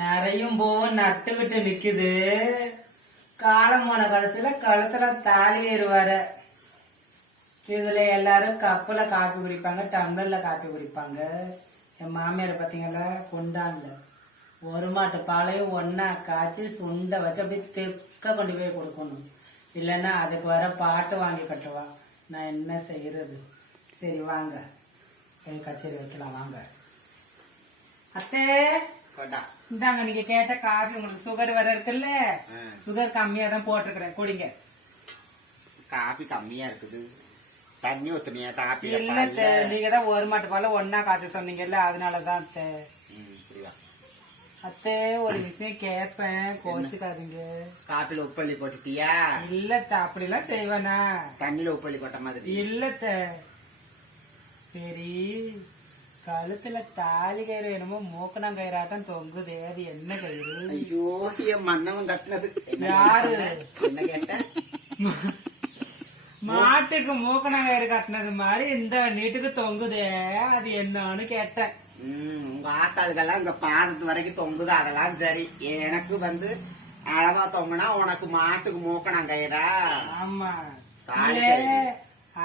நிறையும் பூவும் நட்டுக்கிட்டு நிக்குது. காலம் போன கடைசியில கழுத்துல தாலி ஏறுவாரு. இதுல எல்லாரும் கப்புல காப்பி குடிப்பாங்க, டம்ளர்ல காப்பி குடிப்பாங்க. என் மாமியார் பாத்தீங்களா, கொண்டான்ல ஒரு மாட்டு பாலையும் ஒன்னா காய்ச்சி சுண்ட வச்சு அப்படியே தெக்க கொண்டு போய் கொடுக்கணும். இல்லைன்னா அதுக்கு வர பாட்டு வாங்கி கட்டுவான். நான் என்ன செய்யறது? சரி வாங்க கச்சேரி வைக்கலாம் வாங்க. அத்தே இந்தாங்க, நீங்க கேட்ட காஃபி. உங்களுக்கு சுகர் வர இருக்குல்ல, சுகர் கம்மியா தான் போட்டிருக்கிறேன், குடிங்க. காபி கம்மியா இருக்குது, தண்ணி ஊத்துனியா? காபி இல்ல, நீங்க தான் ஒரு மாட்டு பால ஒன்னா காய்ச்ச சொன்னீங்கல்ல, அதனாலதான் அத்தை. அத்தை ஒரு விஷயம் கேட்பேன், கோச்சுக்காதீங்க. காப்பில உப்பள்ளி போட்டுட்டியா? இல்லத்த, அப்படிலாம் செய்வேனா? தண்ணியில உப்பள்ளி போட்ட மாதிரி இல்லத்த. சரி, கழுத்துல தாலி கயிறு என்னமோ மூக்கணம் கயிறாட்டம் தொங்குதே, அது என்ன கயிறு? ஐயோ, என் மன்னவன் கட்டினது. யாரு? என்ன கேட்ட? மாட்டுக்கு மூக்கணம் கயிறு கட்டினது மாதிரி இந்த நீட்டுக்கு தொங்குதே, அது என்னன்னு கேட்டேன். உங்க ஆத்தாளுக்கெல்லாம் இங்க பாதத்து வரைக்கும் தொங்குது, அதெல்லாம் சரி. எனக்கு வந்து அளவா தொங்குனா உனக்கு மாட்டுக்கு மூக்கணம் கயிறா? ஆமா.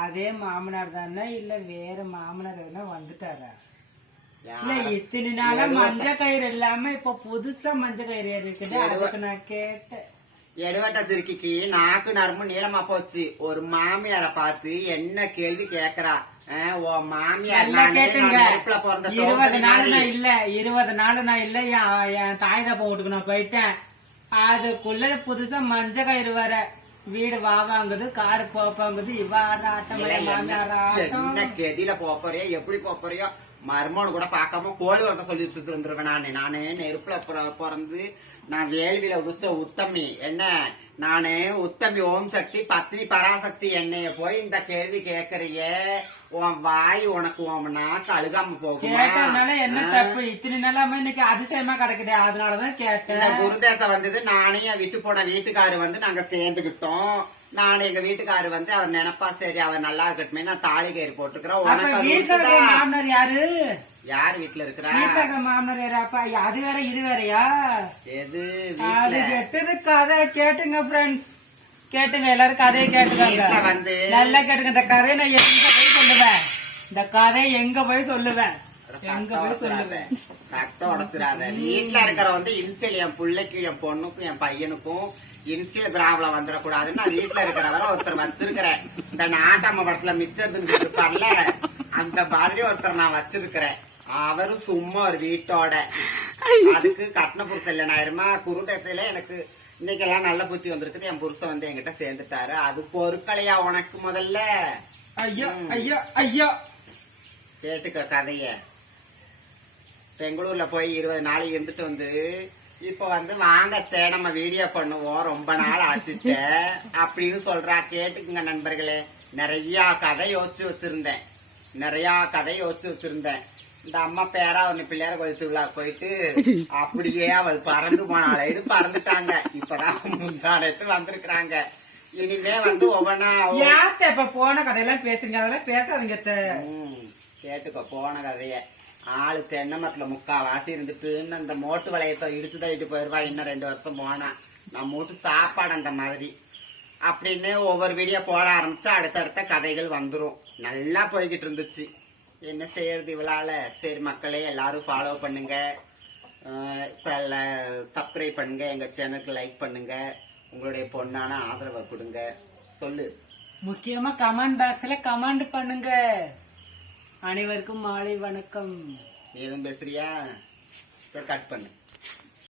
அதே மாமனார் தானே, இல்ல வேற மாமனார் எதுனா வந்துட்டாரா? இல்ல இத்தனை நாளா மஞ்ச கயிறு இல்லாம இப்ப புதுசா மஞ்ச கயிறு இருக்குது, அதுக்கு நான் கேட்டேன். எடுவட்ட சிறுக்கிக்கு நாக்கு நரம்பு நீளமா போச்சு. ஒரு மாமியார பார்த்து என்ன கேள்வி கேக்குறா? மாமியார் 20 நாள் நான் இல்ல, 20 நாள் நான் இல்ல, என் தாய் தப்ப வீட்டுக்கு நான் போயிட்டேன். அதுக்குள்ள புதுசா மஞ்ச கயிறு வர. வீடு வாங்குது, காரு போப்பாங்குது, இவ ஆட்டம், என்ன கெதியில போறியோ, எப்படி போறியோ? மருமோனு கூட பாக்காம கோழி வளர்த்த சொல்லி வச்சுட்டு இருந்திருக்கேன். நானு நெருப்புல பிறந்து நான் வேள்வியில உதிச்ச உத்தமி. என்ன நானு உத்தமி ஓம் சக்தி பத்னி பராசக்தி. என்னைய போய் இந்த கேள்வி கேக்குறிய? உன் வாய் உனக்கு ஓமனா கழுகாம போகும். என்ன தப்பு? இத்தனை நாளாம இன்னைக்கு அதிசயமா கிடைக்குது, அதனாலதான் கேட்டேன். குருதேசம் வந்தது, நானே விட்டு போன வீட்டுக்காரு வந்து நாங்க சேர்ந்துகிட்டோம். நான் எங்க வீட்டுக்காரு வந்து அவர் நினைப்பா, சரி அவர் நல்லா இருக்கட்டுமே, நான் தாலி கயிறு போட்டுக்கிறேன். மாமனார் யாரு? யார் வீட்டுல இருக்கிறா? மாமனார் யாராப்பா? அது வேற இது வேறையா? எது? அது கெட்டது கதை கேட்டுங்க ஃப்ரெண்ட்ஸ், கேட்டுங்க எல்லாரும் கதையை கேட்டுக்காங்க. வந்து நல்லா கேட்டுங்க. இந்த கதையை நான் எங்க போய் சொல்லுவேன், இந்த கதையை எங்க போய் சொல்லுவேன், எங்க போய் சொல்லுவேன். கட்ட உடச்சிடாத. வீட்டுல இருக்கிற வந்து இன்சியல் என் பிள்ளைக்கும் என் பொண்ணுக்கும் என் பையனுக்கும் இன்சியல் பிராப்ளம் வந்துடக்கூடாதுன்னு நான் வீட்டுல இருக்கிறவரை ஒருத்தர் வச்சிருக்கிறேன். இந்த நாட்டாம படத்துல மிச்சத்துன்னு இருப்பார்ல, அந்த மாதிரி ஒருத்தர் நான் வச்சிருக்கிறேன். அவரு சும்மா ஒரு வீட்டோட. அதுக்கு கட்டண புருஷன் இல்லைனாயிருமா? குருதேசையில எனக்கு இன்னைக்கெல்லாம் நல்ல புத்தி வந்திருக்குது. என் புருஷன் வந்து என்கிட்ட சேர்ந்துட்டாரு. அது பொருட்களையா உனக்கு? முதல்ல ஐயோ ஐயோ ஐயோ கேட்டுக்க கதைய. பெங்களூர்ல போய் 20 நாள் இருந்துட்டு வந்து இப்ப வந்து வாங்கத்த நம்ம வீடியோ பண்ணுவோம், ரொம்ப நாள் ஆச்சுட்ட அப்படின்னு சொல்றா. கேட்டுக்குங்க நண்பர்களே, நிறைய கதை யோசிச்சு வச்சிருந்தேன், இந்த அம்மா பேரா ஒண்ணு பிள்ளையார கோயில் திருவிழா போயிட்டு அப்படியே அவள் பறந்து போனாள். பறந்துட்டாங்க. இப்பதான் முந்தானத்து வந்திருக்கிறாங்க. இனிமே வந்து ஒவ்வொன்னா இப்ப போன கதையெல்லாம் பேசுங்க, அதெல்லாம் பேசாதீங்க. கேட்டுக்கோ போன கதைய. ஆளு தென்னை மரத்துல முக்காவாசி இருந்துட்டு இந்த மோட்டு வளையத்தை இடிச்சு தள்ளிட்டு போயிருவா. இன்னும் 2 வருஷம் போனா நான் மூட்டு சாப்பாடு அந்த மாதிரி அப்படின்னு ஒவ்வொரு வீடியோ போட ஆரம்பிச்சா அடுத்தடுத்த கதைகள் வந்துரும். நல்லா போய்கிட்டு இருந்துச்சு. என்ன செய்யறது இவளால? சரி மக்களே, எல்லாரும் ஃபாலோ பண்ணுங்க, சப்ஸ்கிரைப் பண்ணுங்க, எங்க சேனலுக்கு லைக் பண்ணுங்க, உங்களுடைய பொண்ணான ஆதரவை கொடுங்க. சொல்லு. முக்கியமா கமெண்ட் பாக்ஸ்ல கமெண்ட் பண்ணுங்க. அனைவருக்கும் மாலை வணக்கம். நீ எதுவும் பேசுறியா? கட் பண்ணு.